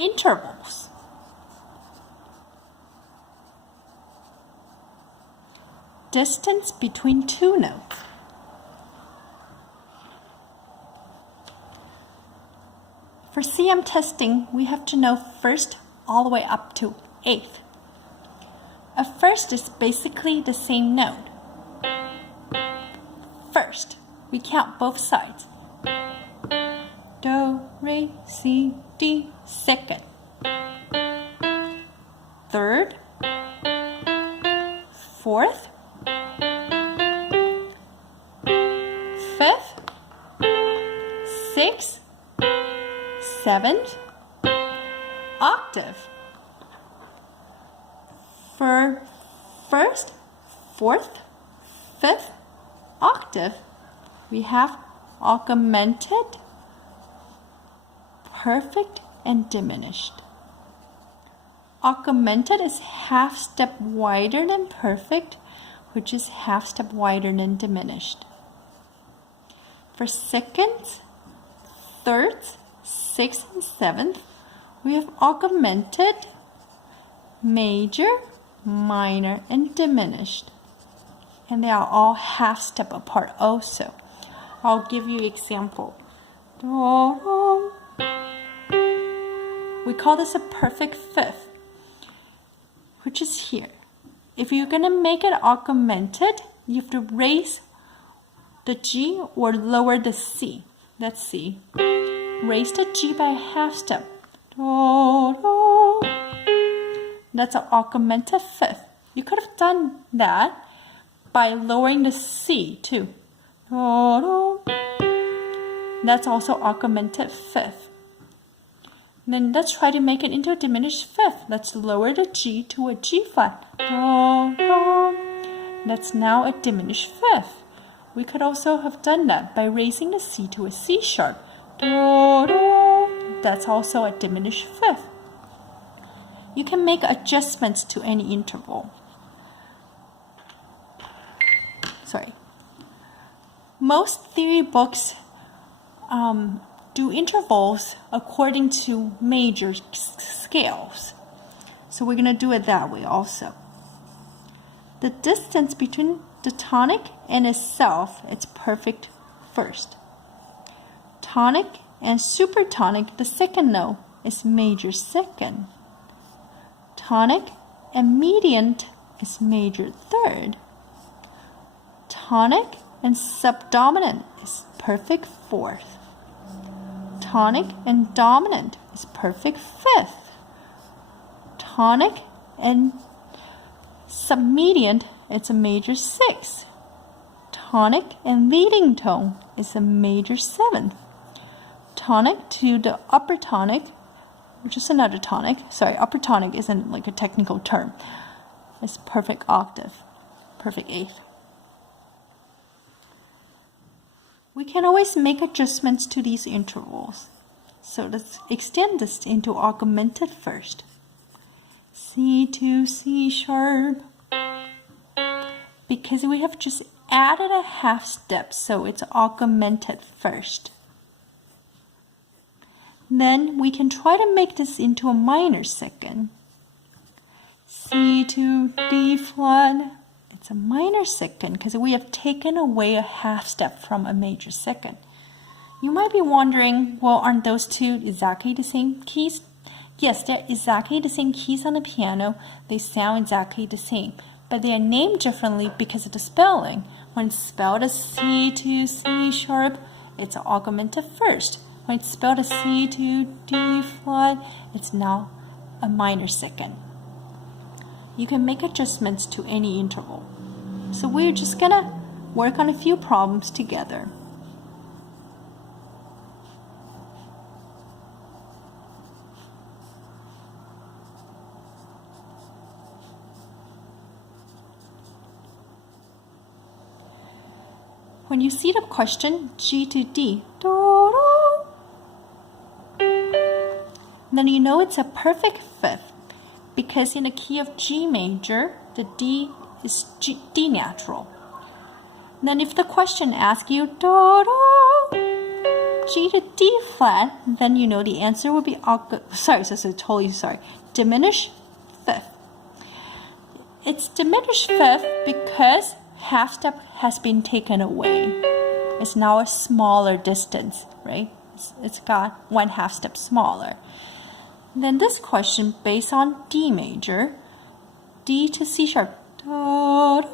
intervals. Distance between two notes. For CM testing, we have to know first all the way up to eighth. A first is basically the same note. First, we count both sides. Do, re, si, D, second. Third, fourth, fifth, sixth, seventh, octave. For first, fourth, fifth octave, we have augmented, perfect, and diminished. Augmented is half step wider than perfect, which is half step wider than diminished. For seconds, thirds, sixth, and seventh, we have augmented, major, minor, and diminished. And they are all half step apart also. I'll give you an example. Do. We call this a perfect fifth, which is here. If you're going to make it augmented, you have to raise the G or lower the C. Let's see. Raise the G by a half step. Do, do. That's an augmented fifth. You could have done that by lowering the C too. Do, do. That's also augmented fifth. Then let's try to make it into a diminished fifth. Let's lower the G to a G flat. Do, do. That's now a diminished fifth. We could also have done that by raising the C to a C sharp. Do, do. That's also a diminished fifth. You can make adjustments to any interval. Most theory books do intervals according to major scales. So we're going to do it that way also. The distance between the tonic and itself, it's perfect first. Tonic and supertonic, the second note, is major second. Tonic and median is major third. Tonic and subdominant is perfect fourth. Tonic and dominant is perfect fifth. Tonic and submedian, it's a major sixth. Tonic and leading tone is a major seventh. Tonic to the upper tonic, which is another tonic. Sorry, upper tonic isn't like a technical term. It's perfect octave, perfect eighth. We can always make adjustments to these intervals. So let's extend this into augmented first. C to C sharp. Because we have just added a half step, so it's augmented first. Then we can try to make this into a minor second. C to D flat. It's a minor second because we have taken away a half step from a major second. You might be wondering, well, aren't those two exactly the same keys? Yes, they're exactly the same keys on the piano. They sound exactly the same, but they are named differently because of the spelling. When it's spelled as C to C sharp, it's augmented first. When it's spelled as C to D flat, it's now a minor second. You can make adjustments to any interval. So we're just gonna work on a few problems together. When you see the question G to D, do, do, then you know it's a perfect fifth, because in the key of G major, the D is D natural. Then if the question asks you do, do, G to D flat, then you know the answer would be diminished fifth. It's diminished fifth because half step has been taken away. It's now a smaller distance, right? It's got 1/2 step smaller. Then this question based on D major, D to C sharp. Da, da.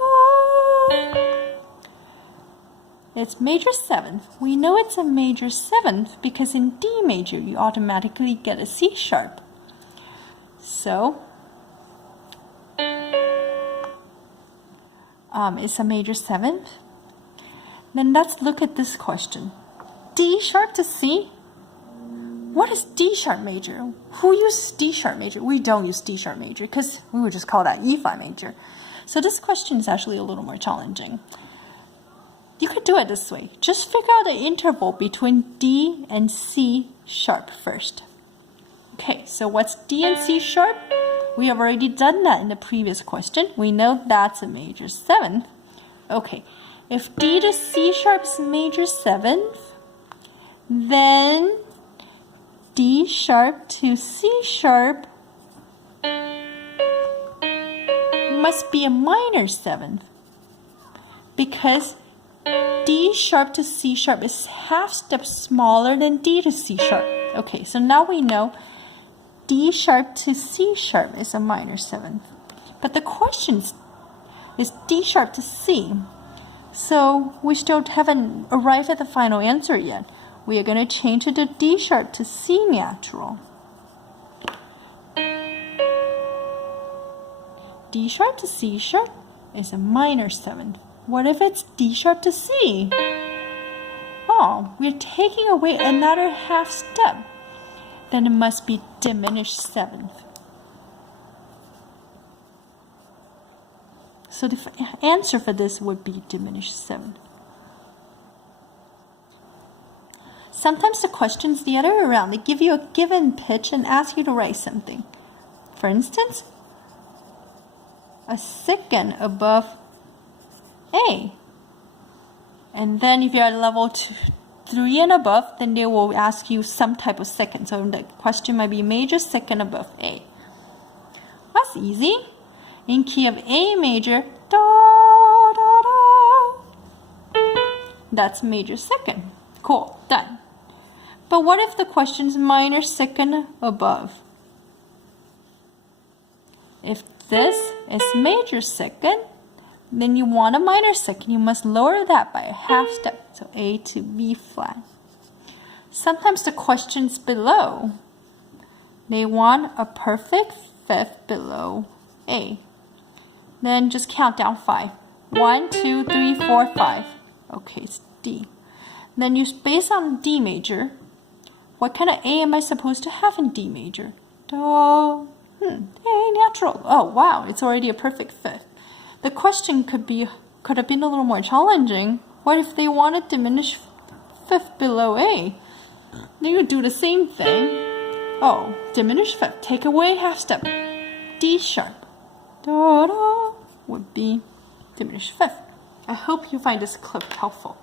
It's major seventh. We know it's a major seventh because in D major you automatically get a C sharp. So it's a major seventh. Then let's look at this question. D sharp to C? What is D sharp major? Who uses D sharp major? We don't use D sharp major because we would just call that E flat major. So this question is actually a little more challenging. You could do it this way. Just figure out the interval between D and C sharp first. Okay, so what's D and C sharp? We have already done that in the previous question. We know that's a major seventh. Okay, if D to C sharp is major seventh, then D sharp to C sharp must be a minor seventh because D sharp to C sharp is half step smaller than D to C sharp. Okay, so now we know D sharp to C sharp is a minor seventh. But the question is D sharp to C. So we still haven't arrived at the final answer yet. We are going to change it to D sharp to C natural. D sharp to C sharp is a minor seventh. What if it's D sharp to C? Oh, we're taking away another half step. Then it must be diminished seventh. So the answer for this would be diminished seventh. Sometimes the question's the other way around. They give you a given pitch and ask you to write something. For instance, a second above A. And then if you're at level 3 and above, then they will ask you some type of second. So the question might be major second above A. That's easy. In key of A major, da, da, da. That's major second. Cool, done. But what if the question's minor second above? If this is major second, then you want a minor second. You must lower that by a half step. So A to B flat. Sometimes the questions below, they want a perfect fifth below A. Then just count down 5. 1, 2, 3, 4, 5. Okay, it's D. Then you based on D major, what kind of A am I supposed to have in D major? A natural. Oh wow, it's already a perfect fifth. The question could have been a little more challenging. What if they wanted diminished fifth below A? Then you would do the same thing. Oh, diminished fifth. Take away half step. D sharp. Da, da, would be diminished fifth. I hope you find this clip helpful.